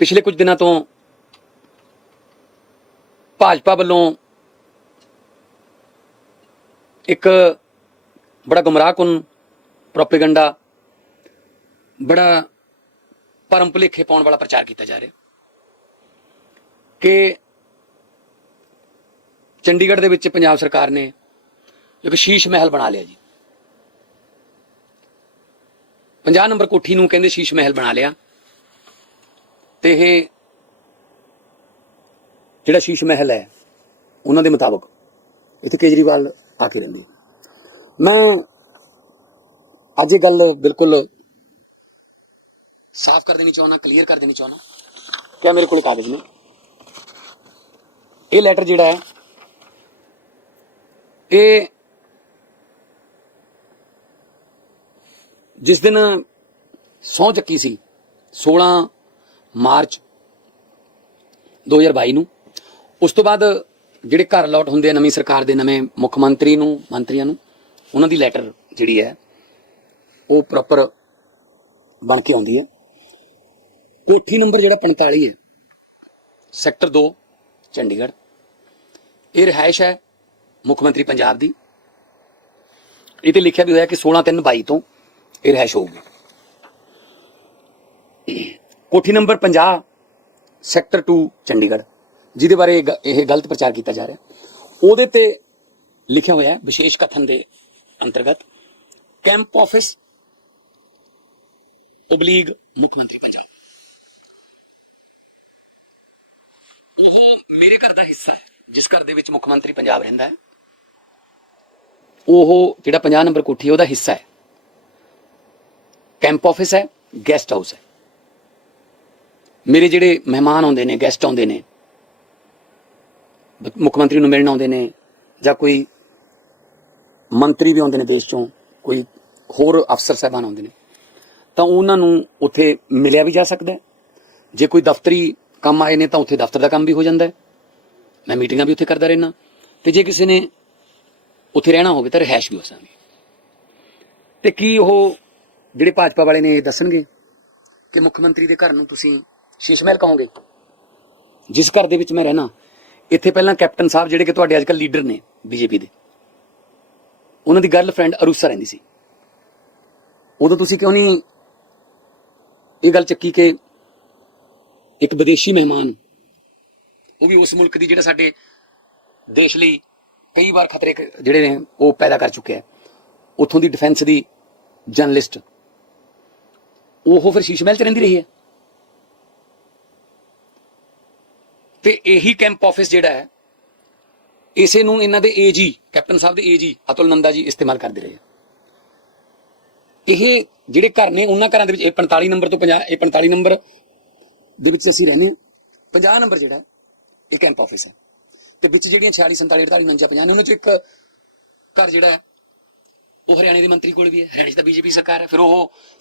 ਪਿਛਲੇ ਕੁਝ ਦਿਨਾਂ ਤੋਂ ਭਾਜਪਾ ਵੱਲੋਂ ਇੱਕ ਬੜਾ ਗੁੰਮਰਾਹਕੁਨ ਪ੍ਰੋਪਗੈਂਡਾ ਬੜਾ ਪਰਮ ਪਾਉਣ ਵਾਲਾ ਪ੍ਰਚਾਰ ਕੀਤਾ ਜਾ ਰਿਹਾ ਕਿ ਚੰਡੀਗੜ੍ਹ ਦੇ ਵਿੱਚ ਪੰਜਾਬ ਸਰਕਾਰ ਨੇ ਇੱਕ ਸ਼ੀਸ਼ ਮਹਿਲ ਬਣਾ ਲਿਆ ਜੀ 50 ਨੰਬਰ ਕੋਠੀ ਨੂੰ ਕਹਿੰਦੇ ਸ਼ੀਸ਼ ਮਹਿਲ ਬਣਾ ਲਿਆ ਤੇ ਇਹ ਜਿਹੜਾ ਸ਼ੀਸ਼ ਮਹਿਲ ਹੈ ਉਹਨਾਂ ਦੇ ਮੁਤਾਬਕ ਇੱਥੇ ਕੇਜਰੀਵਾਲ ਆ ਕੇ ਰਹਿੰਦੀ ਮੈਂ ਅੱਜ ਇਹ ਗੱਲ ਬਿਲਕੁਲ ਸਾਫ਼ ਕਰ ਦੇਣੀ ਚਾਹੁੰਦਾ ਕਲੀਅਰ ਕਰ ਦੇਣੀ ਚਾਹੁੰਦਾ ਕਿ ਮੇਰੇ ਕੋਲ ਕਾਗਜ਼ ਨੇ ਇਹ ਲੈਟਰ ਜਿਹੜਾ ਹੈ ਇਹ ਜਿਸ ਦਿਨ ਸੌਂ ਚੱਕੀ ਸੀ 16 ਮਾਰਚ 2022 ਨੂੰ ਉਸ ਤੋਂ ਬਾਅਦ ਜਿਹੜੇ ਘਰ ਲੌਟ ਹੁੰਦੇ ਆ ਨਵੀਂ ਸਰਕਾਰ ਦੇ ਨਵੇਂ ਮੁੱਖ ਮੰਤਰੀ ਨੂੰ ਮੰਤਰੀਆਂ ਨੂੰ ਉਹਨਾਂ ਦੀ ਲੈਟਰ ਜਿਹੜੀ ਹੈ ਉਹ ਪ੍ਰੋਪਰ ਬਣ ਕੇ ਆਉਂਦੀ ਹੈ ਕੋਠੀ ਨੰਬਰ ਜਿਹੜਾ 45 ਹੈ ਸੈਕਟਰ 2 ਚੰਡੀਗੜ੍ਹ ਇਹ ਰਹਿائش ਹੈ ਮੁੱਖ ਮੰਤਰੀ ਪੰਜਾਬ ਦੀ ਇਹ ਤੇ ਲਿਖਿਆ ਵੀ ਹੋਇਆ ਕਿ 16 3 22 ਤੋਂ ਇਹ ਰਹਿائش ਹੋਊਗੀ ਕੋਠੀ ਨੰਬਰ 50 ਸੈਕਟਰ 2 ਚੰਡੀਗੜ੍ਹ ਜਿਹਦੇ ਬਾਰੇ ਇਹ ਗਲਤ ਪ੍ਰਚਾਰ ਕੀਤਾ ਜਾ ਰਿਹਾ ਉਹਦੇ ਤੇ ਲਿਖਿਆ ਹੋਇਆ ਹੈ ਵਿਸ਼ੇਸ਼ ਕਥਨ ਦੇ ਅੰਤਰਗਤ ਕੈਂਪ ਆਫਿਸ ਪਬਲਿਕ ਮੁੱਖ ਮੰਤਰੀ ਪੰਜਾਬ ਉਹ ਮੇਰੇ ਘਰ ਦਾ ਹਿੱਸਾ ਹੈ ਜਿਸ ਘਰ ਦੇ ਵਿੱਚ ਮੁੱਖ ਮੰਤਰੀ ਪੰਜਾਬ ਰਹਿੰਦਾ ਹੈ ਉਹ ਜਿਹੜਾ 50 ਨੰਬਰ ਕੋਠੀ ਉਹਦਾ ਹਿੱਸਾ ਹੈ ਕੈਂਪ ਆਫਿਸ ਹੈ ਗੈਸਟ ਹਾਊਸ ਹੈ ਮੇਰੇ ਜਿਹੜੇ ਮਹਿਮਾਨ ਆਉਂਦੇ ਨੇ ਗੈਸਟ ਆਉਂਦੇ ਨੇ ਮੁੱਖ ਮੰਤਰੀ ਨੂੰ ਮਿਲਣ ਆਉਂਦੇ ਨੇ ਜਾਂ ਕੋਈ ਮੰਤਰੀ ਵੀ ਆਉਂਦੇ ਨੇ ਦੇਸ਼ ਚੋਂ ਕੋਈ ਹੋਰ ਅਫਸਰ ਸਹਿਬਾਨ ਆਉਂਦੇ ਨੇ ਤਾਂ ਉਹਨਾਂ ਨੂੰ ਉੱਥੇ ਮਿਲਿਆ ਵੀ ਜਾ ਸਕਦਾ ਜੇ ਕੋਈ ਦਫ਼ਤਰੀ ਕੰਮ ਆਏ ਨੇ ਤਾਂ ਉੱਥੇ ਦਫ਼ਤਰ ਦਾ ਕੰਮ ਵੀ ਹੋ ਜਾਂਦਾ ਹੈ ਮੈਂ ਮੀਟਿੰਗਾਂ ਵੀ ਉੱਥੇ ਕਰਦਾ ਰਹਿਣਾ ਤੇ ਜੇ ਕਿਸੇ ਨੇ ਉੱਥੇ ਰਹਿਣਾ ਹੋਵੇ ਤਾਂ ਰਹਿائش ਵੀ ਹੋ ਸਕਦੀ ਤੇ ਕੀ ਉਹ ਜਿਹੜੇ ਭਾਜਪਾ ਵਾਲੇ ਨੇ ਇਹ ਦੱਸਣਗੇ ਕਿ ਮੁੱਖ ਮੰਤਰੀ ਦੇ ਘਰ ਨੂੰ ਤੁਸੀਂ ਮਹਿਲ ਕਹੋਗੇ ਜਿਸ ਘਰ ਦੇ ਵਿੱਚ ਮੈਂ ਰਹਿਣਾ ਇੱਥੇ ਪਹਿਲਾਂ ਕੈਪਟਨ ਸਾਹਿਬ ਜਿਹੜੇ ਕਿ ਤੁਹਾਡੇ ਅੱਜਕੱਲ ਲੀਡਰ ਨੇ ਬੀਜੇਪੀ ਦੇ ਉਹਨਾਂ ਦੀ ਗਰਲਫ੍ਰੈਂਡ ਅਰੂਸਾ ਰਹਿੰਦੀ ਸੀ ਉਦੋਂ ਤੁਸੀਂ ਕਿਉਂ ਨਹੀਂ ਇਹ ਗੱਲ ਚੱਕੀ ਕਿ ਇੱਕ ਵਿਦੇਸ਼ੀ ਮਹਿਮਾਨ ਉਹ ਵੀ ਉਸ ਮੁਲਕ ਦੀ ਜਿਹੜਾ ਸਾਡੇ ਦੇਸ਼ ਲਈ ਕਈ ਵਾਰ ਖਤਰੇ ਜਿਹੜੇ ਨੇ ਉਹ ਪੈਦਾ ਕਰ ਚੁੱਕਿਆ ਹੈ ਉੱਥੋਂ ਦੀ ਡਿਫੈਂਸ ਦੀ ਜਰਨਲਿਸਟ ਉਹ ਫਿਰ ਸ਼ੀਸ਼ਮਹਿਲ ਚ ਰਹਿੰਦੀ ਰਹੀ ਹੈ ਤੇ ਇਹੀ ਕੈਂਪ ਆਫਿਸ ਜਿਹੜਾ ਹੈ ਇਸੇ ਨੂੰ ਇਹਨਾਂ ਦੇ ਏਜੀ ਕੈਪਟਨ ਸਾਹਿਬ ਦੇ ਏਜੀ ਅਤੁਲ ਨੰਦਾ ਜੀ ਇਸਤੇਮਾਲ ਕਰਦੇ ਰਹੇ ਇਹ ਜਿਹੜੇ ਘਰ ਨੇ ਉਹਨਾਂ ਘਰਾਂ ਦੇ ਵਿੱਚ ਇਹ 45 ਨੰਬਰ ਤੋਂ 50 ਇਹ 45 ਨੰਬਰ ਦੇ ਵਿੱਚ ਅਸੀਂ ਰਹਿੰਦੇ ਹਾਂ 50 ਨੰਬਰ ਜਿਹੜਾ ਇਹ ਕੈਂਪ ਆਫਿਸ ਹੈ ਤੇ ਵਿੱਚ ਜਿਹੜੀਆਂ 46 47 48 49 50 ਨੇ ਉਹਨਾਂ ਚ ਇੱਕ ਘਰ ਜਿਹੜਾ ਉਹ ਹਰਿਆਣੇ ਦੇ ਮੰਤਰੀ ਕੋਲ ਵੀ ਹੈ ਹਰਿਆਣੇ ਦਾ ਬੀਜੇਪੀ ਸਰਕਾਰ ਹੈ ਫਿਰ ਉਹ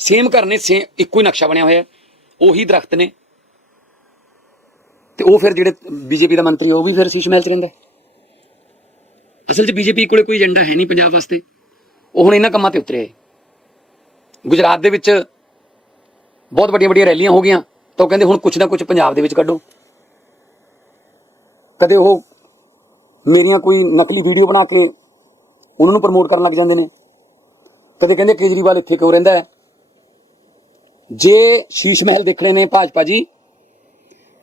ਸੇਮ ਘਰ ਨੇ ਸੇਮ ਇੱਕੋ ਹੀ ਨਕਸ਼ਾ ਬਣਿਆ ਹੋਇਆ ਹੈ ਉਹੀ ਦਰਖਤ ਨੇ ਤੇ ਉਹ ਫਿਰ ਜਿਹੜੇ ਬੀਜੇਪੀ ਦਾ ਮੰਤਰੀ ਉਹ ਵੀ ਫਿਰ ਸ਼ੀਸ਼ ਮਹਿਲ 'ਚ ਰਹਿੰਦਾ ਅਸਲ 'ਚ ਬੀਜੇਪੀ ਕੋਲੇ ਕੋਈ ਏਜੰਡਾ ਹੈ ਨਹੀਂ ਪੰਜਾਬ ਵਾਸਤੇ ਉਹ ਹੁਣ ਇਹਨਾਂ ਕੰਮਾਂ ਤੇ ਉਤਰੇ ਗੁਜਰਾਤ ਦੇ ਵਿੱਚ ਬਹੁਤ ਵੱਡੀਆਂ ਵੱਡੀਆਂ ਰੈਲੀਆਂ ਹੋ ਗਈਆਂ ਤਾਂ ਉਹ ਕਹਿੰਦੇ ਹੁਣ ਕੁਛ ਨਾ ਕੁਛ ਪੰਜਾਬ ਦੇ ਵਿੱਚ ਕੱਢੋ ਕਦੇ ਉਹ ਮੇਰੀਆਂ ਕੋਈ ਨਕਲੀ ਵੀਡੀਓ ਬਣਾ ਕੇ ਉਹਨਾਂ ਨੂੰ ਪ੍ਰਮੋਟ ਕਰਨ ਲੱਗ ਜਾਂਦੇ ਨੇ ਕਦੇ ਕਹਿੰਦੇ ਕੇਜਰੀਵਾਲ ਇੱਥੇ ਕਿਉਂ ਰਹਿੰਦਾ ਜੇ ਸ਼ੀਸ਼ ਮਹਿਲ ਦੇਖਣੇ ਨੇ ਭਾਜਪਾ ਜੀ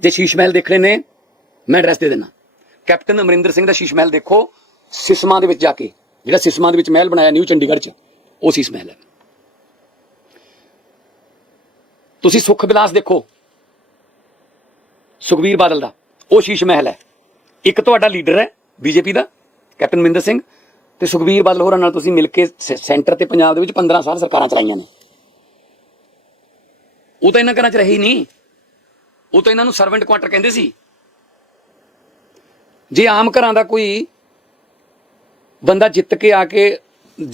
ਜੇ ਸ਼ੀਸ਼ ਮਹਿਲ ਦੇਖਣੇ ਨੇ ਮੈਂ ਐਡਰੈਸ ਦੇ ਦੇਣਾ ਕੈਪਟਨ ਅਮਰਿੰਦਰ ਸਿੰਘ ਦਾ ਸ਼ੀਸ਼ ਮਹਿਲ ਦੇਖੋ ਸਿਸਮਾ ਦੇ ਵਿੱਚ ਜਾ ਕੇ ਜਿਹੜਾ ਸਿਸਮਾ ਦੇ ਵਿੱਚ ਮਹਿਲ ਬਣਾਇਆ ਨਿਊ ਚੰਡੀਗੜ੍ਹ 'ਚ ਉਹ ਸੀ ਮਹਿਲ ਹੈ ਤੁਸੀਂ ਸੁਖ ਗਲਾਸ ਦੇਖੋ ਸੁਖਵੀਰ ਬਾਦਲ ਦਾ ਉਹ ਸ਼ੀਸ਼ ਮਹਿਲ ਹੈ ਇੱਕ ਤੁਹਾਡਾ ਲੀਡਰ ਹੈ ਬੀਜੇਪੀ ਦਾ ਕੈਪਟਨ ਮਿੰਦਰ ਸਿੰਘ ਤੇ ਸੁਖਵੀਰ ਬਾਦਲ ਹੋਰਾਂ ਨਾਲ ਤੁਸੀਂ ਮਿਲ ਕੇ ਸੈਂਟਰ ਤੇ ਪੰਜਾਬ ਦੇ ਵਿੱਚ 15 ਸਾਲ ਸਰਕਾਰਾਂ ਚਲਾਈਆਂ ਨੇ ਉਹ ਤਾਂ ਇਹਨਾਂ ਘਰਾਂ 'ਚ ਰਹੀ ਨਹੀਂ ਉਹ ਤਾਂ ਇਹਨਾਂ ਨੂੰ ਸਰਵੈਂਟ ਕੁਆਟਰ ਕਹਿੰਦੇ ਸੀ ਜੇ ਆਮ ਘਰਾਂ ਦਾ ਕੋਈ ਬੰਦਾ ਜਿੱਤ ਕੇ ਆ ਕੇ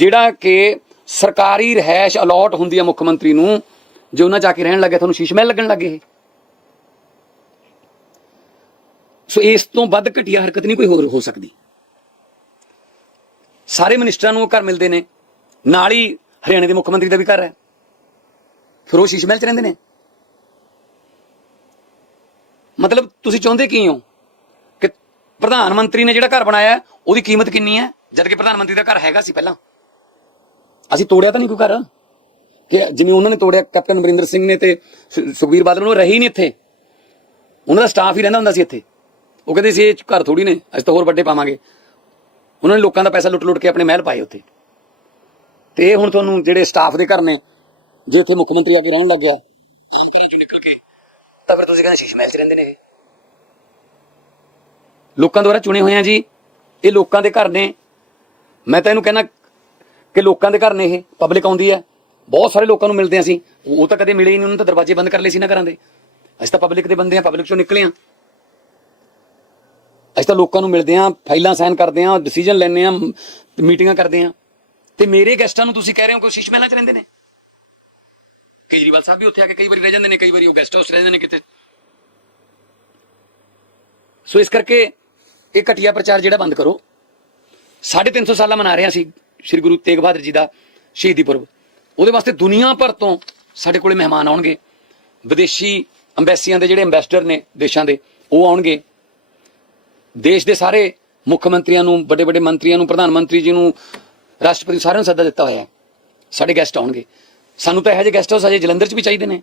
ਜਿਹੜਾ ਕਿ ਸਰਕਾਰੀ ਰਹਿائش ਅਲੋਟ ਹੁੰਦੀ ਹੈ ਮੁੱਖ ਮੰਤਰੀ ਨੂੰ ਜੇ ਉਹਨਾਂ ਜਾ ਕੇ ਰਹਿਣ ਲੱਗੇ ਤੁਹਾਨੂੰ ਸ਼ੀਸ਼ਮੈਲ ਲੱਗਣ ਲੱਗੇ ਸੋ ਇਸ ਤੋਂ ਵੱਧ ਘਟੀਆ ਹਰਕਤ ਨਹੀਂ ਕੋਈ ਹੋਰ ਹੋ ਸਕਦੀ ਸਾਰੇ ਮਿਨਿਸਟਰਾਂ ਨੂੰ ਘਰ ਮਿਲਦੇ ਨੇ ਨਾਲ ਹੀ ਹਰਿਆਣੇ ਦੇ ਮੁੱਖ ਮੰਤਰੀ ਦਾ ਵੀ ਘਰ ਹੈ ਫਿਰ ਉਹ ਸ਼ੀਸ਼ਮੈਲ ਚ ਰਹਿੰਦੇ ਨੇ ਮਤਲਬ ਤੁਸੀਂ ਚਾਹੁੰਦੇ ਕੀ ਹੋ ਕਿ ਪ੍ਰਧਾਨ ਮੰਤਰੀ ਨੇ ਜਿਹੜਾ ਘਰ ਬਣਾਇਆ ਉਹਦੀ ਕੀਮਤ ਕਿੰਨੀ ਹੈ ਜਦ ਕਿ ਪ੍ਰਧਾਨ ਮੰਤਰੀ ਦਾ ਘਰ ਹੈਗਾ ਸੀ ਪਹਿਲਾਂ ਅਸੀਂ ਤੋੜਿਆ ਤਾਂ ਨਹੀਂ ਕੋਈ ਘਰ ਕਿ ਜਿਵੇਂ ਉਹਨਾਂ ਨੇ ਤੋੜਿਆ ਕੈਪਟਨ ਅਮਰਿੰਦਰ ਸਿੰਘ ਨੇ ਤੇ ਸੁਖਬੀਰ ਬਾਦਲ ਨੂੰ ਰਹੀ ਨਹੀਂ ਇੱਥੇ ਉਹਨਾਂ ਦਾ ਸਟਾਫ ਹੀ ਰਹਿੰਦਾ ਹੁੰਦਾ ਸੀ ਇੱਥੇ ਉਹ ਕਹਿੰਦੇ ਸੀ ਇਹ ਘਰ ਥੋੜੀ ਨੇ ਅਸੀਂ ਤਾਂ ਹੋਰ ਵੱਡੇ ਪਾਵਾਂਗੇ ਉਹਨਾਂ ਨੇ ਲੋਕਾਂ ਦਾ ਪੈਸਾ ਲੁੱਟ-ਲੁੱਟ ਕੇ ਆਪਣੇ ਮਹਿਲ ਪਾਏ ਉੱਥੇ ਤੇ ਇਹ ਹੁਣ ਤੁਹਾਨੂੰ ਜਿਹੜੇ ਸਟਾਫ ਦੇ ਘਰ ਨੇ ਜੇ ਇੱਥੇ ਮੁੱਖ ਮੰਤਰੀ ਆ ਕੇ ਰਹਿਣ ਲੱਗ ਗਿਆ ਜੀ ਨਿਕਲ ਕੇ ਤਾਂ ਫਿਰ ਤੁਸੀਂ ਕਹਿੰਦੇ ਸ਼ੀਸ਼ ਮਹਿਲ 'ਚ ਰਹਿੰਦੇ ਨੇ ਇਹ ਲੋਕਾਂ ਦੁਆਰਾ ਚੁਣੇ ਹੋਏ ਆ ਜੀ ਇਹ ਲੋਕਾਂ ਦੇ ਘਰ ਨੇ ਮੈਂ ਤਾਂ ਇਹਨੂੰ ਕਹਿੰਦਾ ਕਿ ਲੋਕਾਂ ਦੇ ਘਰ ਨੇ ਇਹ ਪਬਲਿਕ ਆਉਂਦੀ ਹੈ ਬਹੁਤ ਸਾਰੇ ਲੋਕਾਂ ਨੂੰ ਮਿਲਦੇ ਆ ਸੀ ਉਹ ਤਾਂ ਕਦੇ ਮਿਲੇ ਹੀ ਨਹੀਂ ਉਹਨਾਂ ਤਾਂ ਦਰਵਾਜ਼ੇ ਬੰਦ ਕਰ ਲਏ ਸੀ ਨਾ ਘਰਾਂ ਦੇ ਅਸੀਂ ਤਾਂ ਪਬਲਿਕ ਦੇ ਬੰਦੇ ਆ ਪਬਲਿਕ ਚੋਂ ਨਿਕਲੇ ਆ ਅਸੀਂ ਤਾਂ ਲੋਕਾਂ ਨੂੰ ਮਿਲਦੇ ਆ ਫਾਈਲਾਂ ਸਾਈਨ ਕਰਦੇ ਆ ਡਿਸੀਜਨ ਲੈਣੇ ਆ ਮੀਟਿੰਗਾਂ ਕਰਦੇ ਆ ਤੇ ਮੇਰੇ ਗੈਸਟਾਂ ਨੂੰ ਤੁਸੀਂ ਕਹਿ ਰਹੇ ਹੋ ਕਿ ਸ਼ੀਸ਼ ਮਹਿਲਾਂ 'ਚ ਰਹਿੰਦੇ ਨੇ ਕੇਜਰੀਵਾਲ ਸਾਹਿਬ ਵੀ ਉੱਥੇ ਆ ਕੇ ਕਈ ਵਾਰੀ ਰਹਿ ਜਾਂਦੇ ਨੇ ਕਈ ਵਾਰੀ ਉਹ ਗੈਸਟ ਹਾਊਸ ਰਹਿ ਜਾਂਦੇ ਨੇ ਕਿਤੇ ਸੋ ਇਸ ਕਰਕੇ ਇਹ ਘਟਿਆ ਪ੍ਰਚਾਰ ਜਿਹੜਾ ਬੰਦ ਕਰੋ 350 ਸਾਲਾਂ ਮਨਾ ਰਹੇ ਸੀ ਸ੍ਰੀ ਗੁਰੂ ਤੇਗ ਬਹਾਦਰ ਜੀ ਦਾ ਸ਼ਹੀਦੀ ਪੁਰਬ ਉਹਦੇ ਵਾਸਤੇ ਦੁਨੀਆ ਭਰ ਤੋਂ ਸਾਡੇ ਕੋਲੇ ਮਹਿਮਾਨ ਆਉਣਗੇ ਵਿਦੇਸ਼ੀ ਅੰਬੈਸੀਆਂ ਦੇ ਜਿਹੜੇ ਐਮਬੈਸਡਰ ਨੇ ਦੇਸ਼ਾਂ ਦੇ ਉਹ ਆਉਣਗੇ ਦੇਸ਼ ਦੇ ਸਾਰੇ ਮੁੱਖ ਮੰਤਰੀਆਂ ਨੂੰ ਵੱਡੇ ਵੱਡੇ ਮੰਤਰੀਆਂ ਨੂੰ ਪ੍ਰਧਾਨ ਮੰਤਰੀ ਜੀ ਨੂੰ ਰਾਸ਼ਟਰਪਤੀ ਸਾਰਿਆਂ ਨੂੰ ਸੱਦਾ ਦਿੱਤਾ ਹੋਇਆ ਹੈ ਸਾਡੇ ਗੈਸਟ ਆਉਣਗੇ ਸਾਨੂੰ ਤਾਂ ਇਹੋ ਜਿਹੇ ਗੈਸਟ ਹਾਊਸ ਅਜੇ ਜਲੰਧਰ 'ਚ ਵੀ ਚਾਹੀਦੇ ਨੇ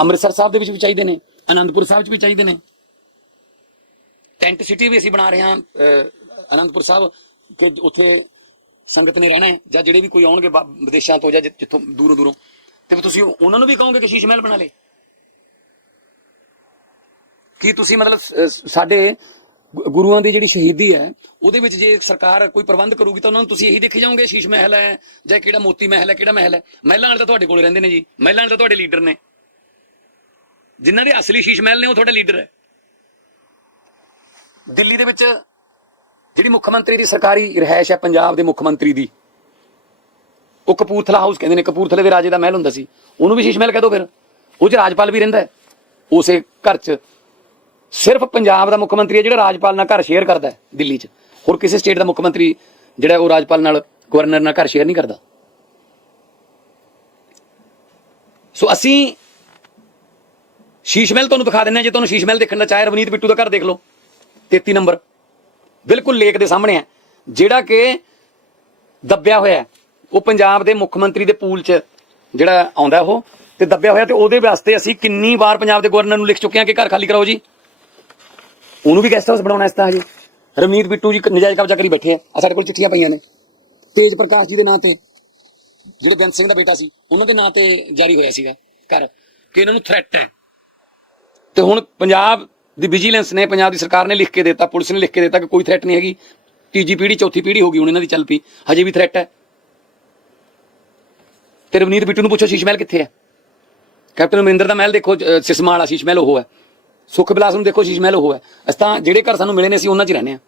ਅੰਮ੍ਰਿਤਸਰ ਸਾਹਿਬ ਦੇ ਵਿੱਚ ਵੀ ਚਾਹੀਦੇ ਨੇ ਅਨੰਦਪੁਰ ਸਾਹਿਬ 'ਚ ਵੀ ਚਾਹੀਦੇ ਨੇ ਟੈਂਟ ਸਿਟੀ ਵੀ ਅਸੀਂ ਬਣਾ ਰਹੇ ਹਾਂ ਅਨੰਦਪੁਰ ਸਾਹਿਬ ਕਿ ਉੱਥੇ ਸੰਗਤ ਨੇ ਰਹਿਣਾ ਹੈ ਜਾਂ ਜਿਹੜੇ ਵੀ ਕੋਈ ਆਉਣਗੇ ਵਿਦੇਸ਼ਾਂ ਤੋਂ ਜਾਂ ਜਿੱਥੋਂ ਦੂਰੋਂ ਦੂਰੋਂ ਤੇ ਤੁਸੀਂ ਉਹਨਾਂ ਨੂੰ ਵੀ ਕਹੋਗੇ ਕਿ ਸ਼ੀਸ਼ ਮਹਿਲ ਬਣਾ ਲੈ ਕੀ ਤੁਸੀਂ ਮਤਲਬ ਸਾਡੇ ਗੁਰੂਆਂ ਦੀ ਜਿਹੜੀ ਸ਼ਹੀਦੀ ਹੈ ਉਹਦੇ ਵਿੱਚ ਜੇ ਸਰਕਾਰ ਕੋਈ ਪ੍ਰਬੰਧ ਕਰੂਗੀ ਤਾਂ ਉਹਨਾਂ ਨੂੰ ਤੁਸੀਂ ਇਹੀ ਦੇਖੇ ਜਾਓਗੇ ਸ਼ੀਸ਼ ਮਹਿਲ ਹੈ ਜਾਂ ਕਿਹੜਾ ਮੋਤੀ ਮਹਿਲ ਹੈ ਕਿਹੜਾ ਮਹਿਲ ਹੈ ਮਹਿਲਾਂ ਵਾਲੇ ਤਾਂ ਤੁਹਾਡੇ ਕੋਲ ਰਹਿੰਦੇ ਨੇ ਜੀ ਮਹਿਲਾਂ ਵਾਲੇ ਤਾਂ ਤੁਹਾਡੇ ਲੀਡਰ ਨੇ ਜਿਨ੍ਹਾਂ ਦੇ ਅਸਲੀ ਸ਼ੀਸ਼ ਮਹਿਲ ਨੇ ਉਹ ਤੁਹਾਡੇ ਲੀਡਰ ਹੈ ਦਿੱਲੀ ਦੇ ਵਿੱਚ ਜਿਹੜੀ ਮੁੱਖ ਮੰਤਰੀ ਦੀ ਸਰਕਾਰੀ ਰਹਿائش ਹੈ ਪੰਜਾਬ ਦੇ ਮੁੱਖ ਮੰਤਰੀ ਦੀ ਉਹ ਕਪੂਰਥਲਾ ਹਾਊਸ ਕਹਿੰਦੇ ਨੇ ਕਪੂਰਥਲੇ ਦੇ ਰਾਜੇ ਦਾ ਮਹਿਲ ਹੁੰਦਾ ਸੀ ਉਹਨੂੰ ਵੀ ਸ਼ੀਸ਼ ਮਹਿਲ ਕਹਿ ਦੋ ਫਿਰ ਉਹ ਚ ਰਾਜਪਾਲ ਵੀ ਰਹਿੰਦਾ ਉਸੇ ਘਰ 'ਚ ਸਿਰਫ ਪੰਜਾਬ ਦਾ ਮੁੱਖ ਮੰਤਰੀ ਹੈ ਜਿਹੜਾ ਰਾਜਪਾਲ ਨਾਲ ਘਰ ਸ਼ੇਅਰ ਕਰਦਾ ਹੈ ਦਿੱਲੀ 'ਚ ਹੋਰ ਕਿਸੇ ਸਟੇਟ ਦਾ ਮੁੱਖ ਮੰਤਰੀ ਜਿਹੜਾ ਉਹ ਰਾਜਪਾਲ ਨਾਲ ਗਵਰਨਰ ਨਾਲ ਘਰ ਸ਼ੇਅਰ ਨਹੀਂ ਕਰਦਾ ਸੋ ਅਸੀਂ ਮਹਿਲ ਤੁਹਾਨੂੰ ਦਿਖਾ ਦਿੰਨੇ ਆ ਜੇ ਤੁਹਾਨੂੰ ਸ਼ੀਸ਼ਮਹਿਲ ਦੇਖਣ ਦਾ ਚਾਹੇ ਰਵਨੀਤ ਬਿੱਟੂ ਦਾ ਘਰ ਦੇਖ ਲਓ 33 ਨੰਬਰ ਬਿਲਕੁਲ ਲੇਕ ਦੇ ਸਾਹਮਣੇ ਹੈ ਜਿਹੜਾ ਕਿ ਦੱਬਿਆ ਹੋਇਆ ਹੈ ਉਹ ਪੰਜਾਬ ਦੇ ਮੁੱਖ ਮੰਤਰੀ ਦੇ ਪੂਲ 'ਚ ਜਿਹੜਾ ਆਉਂਦਾ ਉਹ ਤੇ ਦੱਬਿਆ ਹੋਇਆ ਤੇ ਉਹਦੇ ਵਾਸਤੇ ਅਸੀਂ ਕਿੰਨੀ ਵਾਰ ਪੰਜਾਬ ਦੇ ਗਵਰਨਰ ਨੂੰ ਲਿਖ ਚੁੱਕੇ ਹਾਂ ਕਿ ਘਰ ਖਾਲੀ ਕਰਾਓ ਜੀ ਉਹਨੂੰ ਵੀ ਗੈਸਟ ਹਾਊਸ ਬਣਾਉਣਾ ਇਸ ਤਾਂ ਹਜੇ ਰਮੀਤ ਬਿੱਟੂ ਜੀ ਨਜਾਇਜ਼ ਕਬਜ਼ਾ ਕਰੀ ਬੈਠੇ ਆ ਆ ਸਾਡੇ ਕੋਲ ਚਿੱਠੀਆਂ ਪਈਆਂ ਨੇ ਤੇਜ ਪ੍ਰਕਾਸ਼ ਜੀ ਦੇ ਨਾਂ ਤੇ ਜਿਹੜੇ ਬੈਂਸ ਸਿੰਘ ਦਾ ਬੇਟਾ ਸੀ ਉਹਨਾਂ ਦੇ ਨਾਂ ਤੇ ਜਾਰੀ ਹੋਇਆ ਸੀਗਾ ਕਰ ਕਿ ਇਹਨਾਂ ਨੂੰ ਥ੍ਰੈਟ ਹੈ ਤੇ ਹੁਣ ਪੰਜਾਬ ਦੀ ਵਿਜੀਲੈਂਸ ਨੇ ਪੰਜਾਬ ਦੀ ਸਰਕਾਰ ਨੇ ਲਿਖ ਕੇ ਦਿੱਤਾ ਪੁਲਿਸ ਨੇ ਲਿਖ ਕੇ ਦਿੱਤਾ ਕਿ ਕੋਈ ਥ੍ਰੈਟ ਨਹੀਂ ਹੈਗੀ ਤੀਜੀ ਪੀੜ੍ਹੀ ਚੌਥੀ ਪੀੜ੍ਹੀ ਹੋ ਗਈ ਹੁਣ ਇਹਨਾਂ ਦੀ ਚੱਲ ਪਈ ਹਜੇ ਵੀ ਥ੍ਰੈਟ ਹੈ ਤੇ ਰਵਨੀਤ ਬਿੱਟੂ ਨੂੰ ਪੁੱਛੋ ਸ਼ੀਸ਼ਮਹਿਲ ਕਿੱਥੇ ਹੈ ਕੈਪਟਨ ਅਮਰਿੰਦਰ ਦਾ ਮਹਿਲ ਦੇਖੋ ਸਿਸਮਾ ਵਾਲਾ ਸ਼ੀਸ਼ਮਹਿਲ ਉਹ ਹੈ ਸੁਖ ਬਿਲਾਸ ਨੂੰ ਦੇਖੋ ਸ਼ੀਸ਼ ਮਹਿਲ ਉਹ ਹੈ ਅਸੀਂ ਤਾਂ ਜਿਹੜੇ ਘਰ ਸਾਨੂੰ ਮਿਲੇ ਨੇ ਅਸੀਂ ਉਹਨਾਂ 'ਚ ਰਹਿੰਦੇ ਆ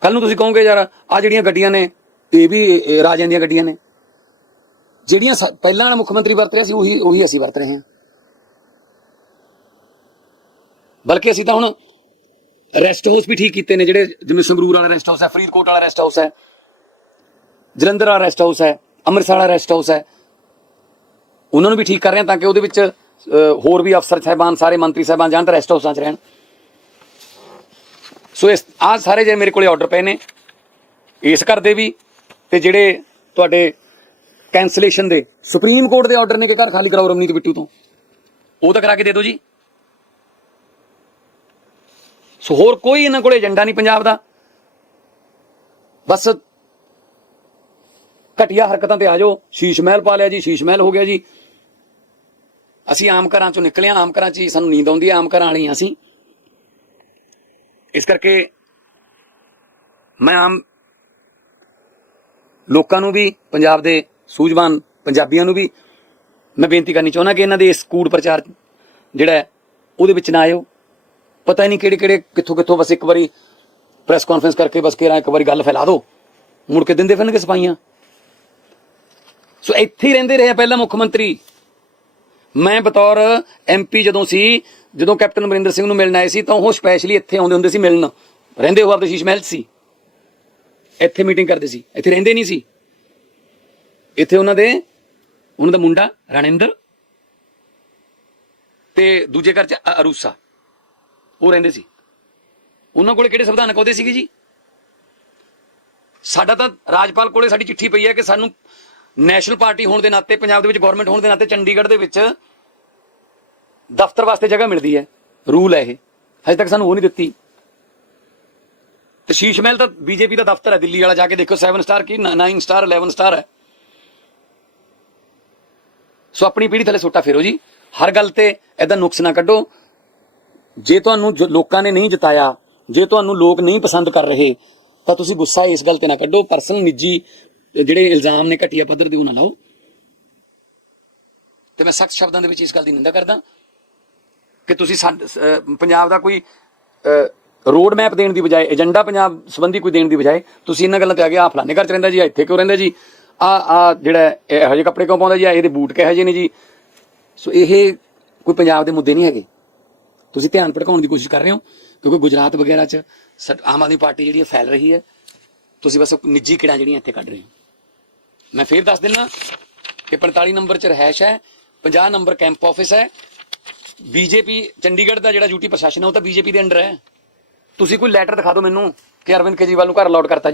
ਕੱਲ ਨੂੰ ਤੁਸੀਂ ਕਹੋਗੇ ਯਾਰ ਆ ਜਿਹੜੀਆਂ ਗੱਡੀਆਂ ਨੇ ਇਹ ਵੀ ਰਾਜਿਆਂ ਦੀਆਂ ਗੱਡੀਆਂ ਨੇ ਜਿਹੜੀਆਂ ਪਹਿਲਾਂ ਵਾਲਾ ਮੁੱਖ ਮੰਤਰੀ ਵਰਤ ਰਿਹਾ ਸੀ ਉਹੀ ਉਹੀ ਅਸੀਂ ਵਰਤ ਰਹੇ ਹਾਂ ਬਲਕਿ ਅਸੀਂ ਤਾਂ ਹੁਣ ਰੈਸਟ ਹਾਊਸ ਵੀ ਠੀਕ ਕੀਤੇ ਨੇ ਜਿਹੜੇ ਜਿਵੇਂ ਸੰਗਰੂਰ ਵਾਲਾ ਰੈਸਟ ਹਾਊਸ ਹੈ ਫਰੀਦਕੋਟ ਵਾਲਾ ਰੈਸਟ ਹਾਊਸ ਹੈ ਜਲੰਧਰ ਵਾਲਾ ਰੈਸਟ ਹਾਊਸ ਹੈ ਅੰਮ੍ਰਿਤਸਰ ਵਾਲਾ ਰੈਸਟ ਹਾਊਸ ਹੈ ਉਹਨਾਂ ਨੂੰ ਵੀ ਠੀਕ ਕਰ ਰਹੇ ਹਾਂ ਤਾਂ ਕਿ ਉਹਦੇ ਵਿੱਚ ਹੋਰ ਵੀ ਅਫਸਰ ਸਹਿਬਾਨ ਸਾਰੇ ਮੰਤਰੀ ਸਹਿਬਾਨ ਜਾਣ ਰੈਸਟ ਹਾਊਸਾਂ 'ਚ ਰਹਿਣ ਸੋ ਇਸ ਆ ਸਾਰੇ ਜਿਹੜੇ ਮੇਰੇ ਕੋਲੇ ਆਰਡਰ ਪਏ ਨੇ ਇਸ ਘਰ ਦੇ ਵੀ ਤੇ ਜਿਹੜੇ ਤੁਹਾਡੇ ਕੈਂਸਲੇਸ਼ਨ ਦੇ ਸੁਪਰੀਮ ਕੋਰਟ ਦੇ ਆਰਡਰ ਨੇ ਕਿ ਘਰ ਖਾਲੀ ਕਰਾਓ ਰਮਨੀਤ ਬਿੱਟੂ ਤੋਂ ਉਹ ਤਾਂ ਕਰਾ ਕੇ ਦੇ ਦਿਓ ਜੀ ਸੋ ਹੋਰ ਕੋਈ ਇਹਨਾਂ ਕੋਲੇ ਏਜੰਡਾ ਨਹੀਂ ਪੰਜਾਬ ਦਾ ਬਸ ਘਟਿਆ ਹਰਕਤਾਂ ਤੇ ਆ ਜਾਓ ਸ਼ੀਸ਼ ਮਹਿਲ ਪਾ ਲਿਆ ਜੀ ਸ਼ੀਸ਼ ਮਹਿਲ ਹੋ ਗਿਆ ਜੀ ਅਸੀਂ ਆਮ ਘਰਾਂ ਚੋਂ ਨਿਕਲੇ ਆਮ ਘਰਾਂ 'ਚ ਹੀ ਸਾਨੂੰ ਨੀਂਦ ਆਉਂਦੀ ਆਮ ਘਰਾਂ ਵਾਲੀ ਅਸੀਂ ਇਸ ਕਰਕੇ ਮੈਂ ਆਮ ਲੋਕਾਂ ਨੂੰ ਵੀ ਪੰਜਾਬ ਦੇ ਸੂਝਵਾਨ ਪੰਜਾਬੀਆਂ ਨੂੰ ਵੀ ਮੈਂ ਬੇਨਤੀ ਕਰਨੀ ਚਾਹੁੰਦਾ ਕਿ ਇਹਨਾਂ ਦੇ ਇਸ ਕੂੜ ਪ੍ਰਚਾਰ ਜਿਹੜਾ ਉਹਦੇ ਵਿੱਚ ਨਾ ਆਇਓ ਪਤਾ ਹੀ ਨਹੀਂ ਕਿਹੜੇ ਕਿਹੜੇ ਕਿੱਥੋਂ ਕਿੱਥੋਂ ਬਸ ਇੱਕ ਵਾਰੀ ਪ੍ਰੈਸ ਕਾਨਫਰੰਸ ਕਰਕੇ ਬਸ ਰਾਂ ਇੱਕ ਵਾਰੀ ਗੱਲ ਫੈਲਾ ਦਿਓ ਮੁੜ ਕੇ ਦਿੰਦੇ ਫਿਰਨਗੇ ਸਪਾਈਆਂ ਸੋ ਇੱਥੇ ਹੀ ਰਹਿੰਦੇ ਰਹੇ ਪਹਿਲਾਂ ਮੁੱਖ ਮੰਤਰੀ ਮੈਂ ਬਤੌਰ ਐਮਪੀ ਜਦੋਂ ਸੀ ਜਦੋਂ ਕੈਪਟਨ ਅਮਰਿੰਦਰ ਸਿੰਘ ਨੂੰ ਮਿਲਣ ਆਏ ਸੀ ਤਾਂ ਉਹ ਸਪੈਸ਼ਲੀ ਇੱਥੇ ਆਉਂਦੇ ਹੁੰਦੇ ਸੀ ਮਿਲਣ ਰਹਿੰਦੇ ਹੋ ਆਪਦੇ ਸ਼ੀਸ਼ ਮਹਿਲ ਸੀ ਇੱਥੇ ਮੀਟਿੰਗ ਕਰਦੇ ਸੀ ਇੱਥੇ ਰਹਿੰਦੇ ਨਹੀਂ ਸੀ ਇੱਥੇ ਉਹਨਾਂ ਦੇ ਉਹਨਾਂ ਦਾ ਮੁੰਡਾ ਰਣਿੰਦਰ ਤੇ ਦੂਜੇ ਘਰ ਚ ਅਰੂਸਾ ਉਹ ਰਹਿੰਦੇ ਸੀ ਉਹਨਾਂ ਕੋਲੇ ਕਿਹੜੇ ਸੰਵਿਧਾਨਕ ਅਹੁਦੇ ਸੀਗੇ ਜੀ ਸਾਡਾ ਤਾਂ ਰਾਜਪਾਲ ਕੋਲੇ ਸਾਡੀ ਚਿੱਠੀ ਪਈ ਹੈ ਕਿ ਸਾਨੂੰ ਨੈਸ਼ਨਲ ਪਾਰਟੀ ਹੋਣ ਦੇ ਨਾਤੇ ਪੰਜਾਬ ਦੇ ਵਿੱਚ ਗਵਰਨਮੈਂਟ ਹੋਣ ਦੇ ਨਾਤੇ ਚੰਡੀਗੜ੍ਹ ਦੇ ਵਿੱਚ ਦਫ਼ਤਰ ਵਾਸਤੇ ਜਗ੍ਹਾ ਮਿਲਦੀ ਹੈ ਰੂਲ ਹੈ ਇਹ ਹਜੇ ਤੱਕ ਸਾਨੂੰ ਉਹ ਨਹੀਂ ਦਿੱਤੀ ਤੇ ਸ਼ੀਸ਼ ਮਹਿਲ ਤਾਂ ਬੀਜੇਪੀ ਦਾ ਦਫ਼ਤਰ ਹੈ ਦਿੱਲੀ ਵਾਲਾ ਜਾ ਕੇ ਦੇਖੋ 7 ਸਟਾਰ ਕੀ 9 ਸਟਾਰ 11 ਸਟਾਰ ਹੈ ਸੋ ਆਪਣੀ ਪੀੜ੍ਹੀ ਥੱਲੇ ਸੋਟਾ ਫੇਰੋ ਜੀ ਹਰ ਗੱਲ ਤੇ ਐਦਾਂ ਨੁਕਸ ਨਾ ਕੱਢੋ ਜੇ ਤੁਹਾਨੂੰ ਲੋਕਾਂ ਨੇ ਨਹੀਂ ਜਿਤਾਇਆ ਜੇ ਤੁਹਾਨੂੰ ਲੋਕ ਨਹੀਂ ਪਸੰਦ ਕਰ ਰਹੇ ਤਾਂ ਤੁਸੀਂ ਗੁੱਸਾ ਇਸ ਗੱਲ ਤੇ ਨਾ ਕੱਢੋ ਪਰਸਨਲ ਨਿੱਜੀ ਜਿਹੜੇ ਇਲਜ਼ਾਮ ਨੇ ਘਟੀਆ ਪੱਧਰ ਦੇ ਉਹ ਨਾ ਲਾਓ ਤੇ ਮੈਂ ਸਖਤ ਸ਼ਬਦਾਂ ਦੇ ਵਿੱਚ ਇਸ ਗੱਲ ਦੀ ਨਿੰਦਾ ਕਰਦਾ ਕਿ ਤੁਸੀਂ ਪੰਜਾਬ ਦਾ ਕੋਈ ਰੋਡ ਮੈਪ ਦੇਣ ਦੀ ਬਜਾਏ ਏਜੰਡਾ ਪੰਜਾਬ ਸੰਬੰਧੀ ਕੋਈ ਦੇਣ ਦੀ ਬਜਾਏ ਤੁਸੀਂ ਇਹਨਾਂ ਗੱਲਾਂ ਤੇ ਆ ਗਏ ਆ ਫਲਾਣੇ ਘਰ ਚ ਰਹਿੰਦਾ ਜੀ ਇੱਥੇ ਕਿਉਂ ਰਹਿੰਦਾ ਜੀ ਆ ਆ ਜਿਹੜਾ ਇਹੋ ਜਿਹੇ ਕੱਪੜੇ ਕਿਉਂ ਪਾਉਂਦਾ ਜੀ ਇਹਦੇ ਬੂਟ ਕਿਹੋ ਜਿਹੇ ਨੇ ਜੀ ਸੋ ਇਹ ਕੋਈ ਪੰਜਾਬ ਦੇ ਮੁੱਦੇ ਨਹੀਂ ਹੈਗੇ ਤੁਸੀਂ ਧਿਆਨ ਭਟਕਾਉਣ ਦੀ ਕੋਸ਼ਿਸ਼ ਕਰ ਰਹੇ ਹੋ ਕਿਉਂਕਿ ਗੁਜਰਾਤ ਵਗੈਰਾ ਚ ਆਮ ਆਦਮੀ ਪਾਰਟੀ ਜਿਹੜੀ ਫੈਲ ਰਹੀ ਹੈ ਤੁਸੀਂ ਬਸ ਨਿੱਜੀ ਕਿੜਾ ਜਿਹੜੀਆਂ ਇੱਥੇ ਕੱਢ ਰਹੇ ਹੋ ਮੈਂ ਫੇਰ ਦੱਸ ਦਿੰਨਾ ਕਿ 45 ਨੰਬਰ ਚ ਰਹਿਸ਼ ਹੈ 50 ਨੰਬਰ ਕੈਂਪ ਆਫਿਸ ਹੈ ਬੀਜੇਪੀ ਚੰਡੀਗੜ੍ਹ ਦਾ ਜਿਹੜਾ ਯੂਟੀ ਪ੍ਰਸ਼ਾਸਨ ਹੈ ਉਹ ਤਾਂ ਬੀਜੇਪੀ ਦੇ ਅੰਡਰ ਹੈ ਤੁਸੀਂ ਕੋਈ ਲੈਟਰ ਦਿਖਾ ਦਿਓ ਮੈਨੂੰ ਕਿ ਅਰਵਿੰਦ ਕੇਜਰੀਵਾਲ ਨੂੰ ਘਰ ਅਲਾਟ ਕਰਤਾ